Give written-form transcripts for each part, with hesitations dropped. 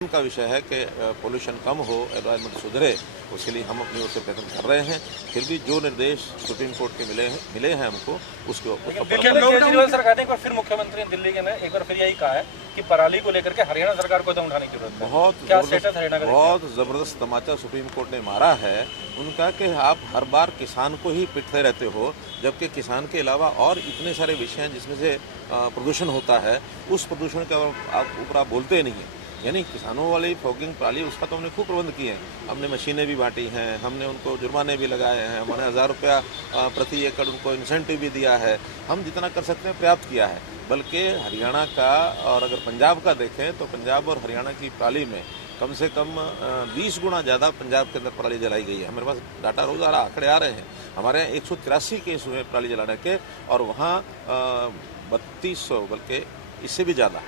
का विषय है कि पोल्यूशन कम हो, एनवायरनमेंट सुधरे, उसके लिए हम अपनी ओर से प्रयत्न कर रहे हैं। फिर भी जो निर्देश सुप्रीम कोर्ट के मिले हैं हमको, उसके केजरीवाल सरकार ने एक बार फिर मुख्यमंत्री दिल्ली के ने एक बार फिर यही कहा है कि पराली को लेकर के हरियाणा सरकार को कदम उठाने की जरूरत है। बहुत जबरदस्त तमाचा सुप्रीम कोर्ट ने मारा है उनका कि आप हर बार किसान को ही पिटते रहते हो, जबकि किसान के अलावा और इतने सारे विषय हैं जिसमें से प्रदूषण होता है, उस प्रदूषण के ऊपर आप बोलते नहीं हैं। यानी किसानों वाली फॉगिंग पराली, उसका तो हमने खूब प्रबंध किए हैं। हमने मशीनें भी बांटी हैं, हमने उनको जुर्माने भी लगाए हैं, हमने 1000 रुपया प्रति एकड़ उनको इंसेंटिव भी दिया है। हम जितना कर सकते हैं पर्याप्त किया है। बल्कि हरियाणा का और अगर पंजाब का देखें तो पंजाब और हरियाणा की पराली में कम से कम 20 गुना ज़्यादा पंजाब के अंदर पराली जलाई गई है। हमारे पास डाटा रोज़ आंकड़े आ रहे हैं। हमारे यहाँ 183 केस हुए पराली जलाने के, और वहाँ 3200 बल्कि इससे भी ज़्यादा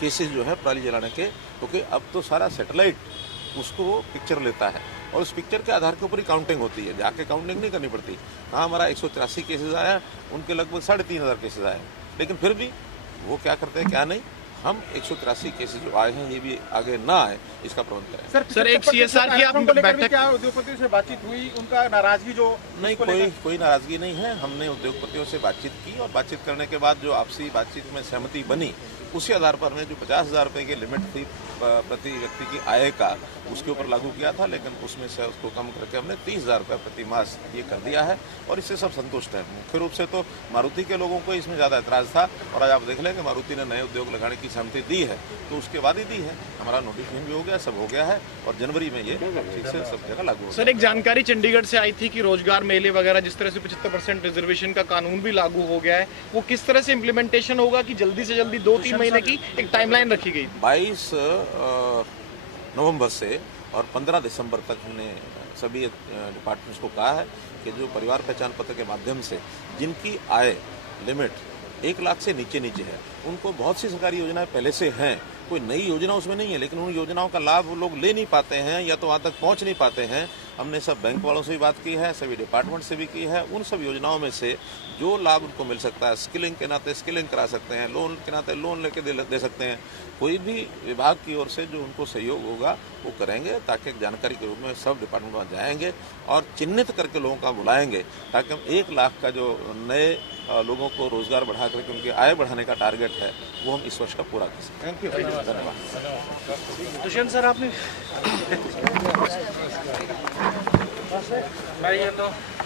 केसेस जो है पराली जलाने के, क्योंकि अब तो सारा सैटेलाइट उसको पिक्चर लेता है और उस पिक्चर के आधार के ऊपर ही काउंटिंग होती है, जाके काउंटिंग नहीं करनी पड़ती। कहाँ हमारा 183 केसेस आया, उनके लगभग 3500 केसेस आए, लेकिन फिर भी वो क्या करते हैं क्या नहीं, हम 183 केसेस जो आए हैं ये भी आगे ना आए, इसका प्रबंध करें। सर एक CSR की आप बैठक, क्या उद्योगपतियों से बातचीत हुई, उनका नाराजगी जो नहीं, कोई नाराजगी नहीं है। हमने उद्योगपतियों से बातचीत की और बातचीत करने के बाद जो आपसी बातचीत में सहमति बनी, उसी आधार पर हमने जो 50,000 रुपये की लिमिट थी प्रति व्यक्ति की आय का, उसके ऊपर लागू किया था, लेकिन उसमें से उसको कम करके हमने 30,000 रुपये प्रति मास ये कर दिया है, और इससे सब संतुष्ट हैं। मुख्य रूप से तो मारुति के लोगों को इसमें ज़्यादा ऐतराज़ था, और आज आप देख लें कि मारुति ने नए उद्योग लगाने की सहमति दी है, तो उसके बाद ही दी है। हमारा नोटिफिकेशन भी हो गया, सब हो गया है, और जनवरी में ये ठीक से सब जगह लागू हो। सर एक जानकारी चंडीगढ़ से आई थी कि रोजगार मेले वगैरह, जिस तरह से 75% रिजर्वेशन का कानून भी लागू हो गया है, वो किस तरह से इम्प्लीमेंटेशन होगा कि जल्दी से जल्दी 2-3 महीने की एक टाइमलाइन रखी गई? 22 नवंबर से और 15 दिसंबर तक हमने सभी डिपार्टमेंट्स को कहा है कि जो परिवार पहचान पत्र के माध्यम से जिनकी आय लिमिट 1 लाख से नीचे है, उनको बहुत सी सरकारी योजनाएं पहले से हैं, कोई नई योजना उसमें नहीं है, लेकिन उन योजनाओं का लाभ लोग ले नहीं पाते हैं या तो वहाँ तक पहुँच नहीं पाते हैं। हमने सब बैंक वालों से भी बात की है, सभी डिपार्टमेंट से भी की है। उन सब योजनाओं में से जो लाभ उनको मिल सकता है, स्किलिंग के नाते स्किलिंग करा सकते हैं, लोन के नाते लोन लेके दे सकते हैं, कोई भी विभाग की ओर से जो उनको सहयोग होगा वो करेंगे, ताकि एक जानकारी के रूप में सब डिपार्टमेंट वहाँ जाएंगे और चिन्हित करके लोगों का बुलाएंगे, ताकि हम 1 लाख का जो नए लोगों को रोजगार बढ़ा करके उनकी आय बढ़ाने का टारगेट है, वो हम इस वर्ष का पूरा कर सकते हैं। थैंक यू, धन्यवाद। दुष्यंत सर आपने